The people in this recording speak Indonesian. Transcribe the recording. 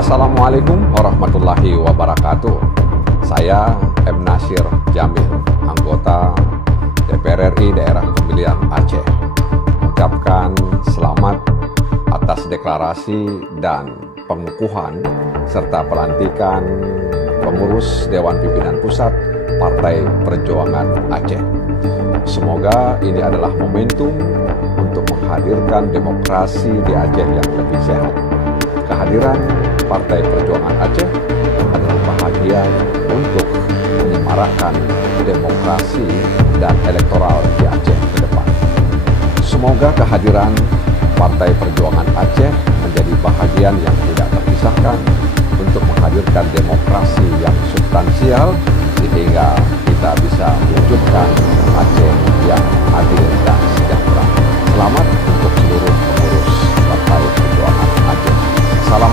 Assalamualaikum warahmatullahi wabarakatuh. Saya M. Nasir Jamil, anggota DPR RI Daerah Pemilihan Aceh. Mengucapkan selamat atas deklarasi dan pengukuhan serta pelantikan pengurus Dewan Pimpinan Pusat Partai Perjuangan Aceh. Semoga ini adalah momentum untuk menghadirkan demokrasi di Aceh yang lebih sehat. Kehadiran Partai Perjuangan Aceh adalah bahagian untuk menyemarakan demokrasi dan elektoral di Aceh ke depan. Semoga kehadiran Partai Perjuangan Aceh menjadi bahagian yang tidak terpisahkan untuk menghadirkan demokrasi yang substansial sehingga kita bisa mewujudkan Aceh yang adil dan sejahtera. Selamat untuk seluruh pengurus Partai Perjuangan Aceh. Salam.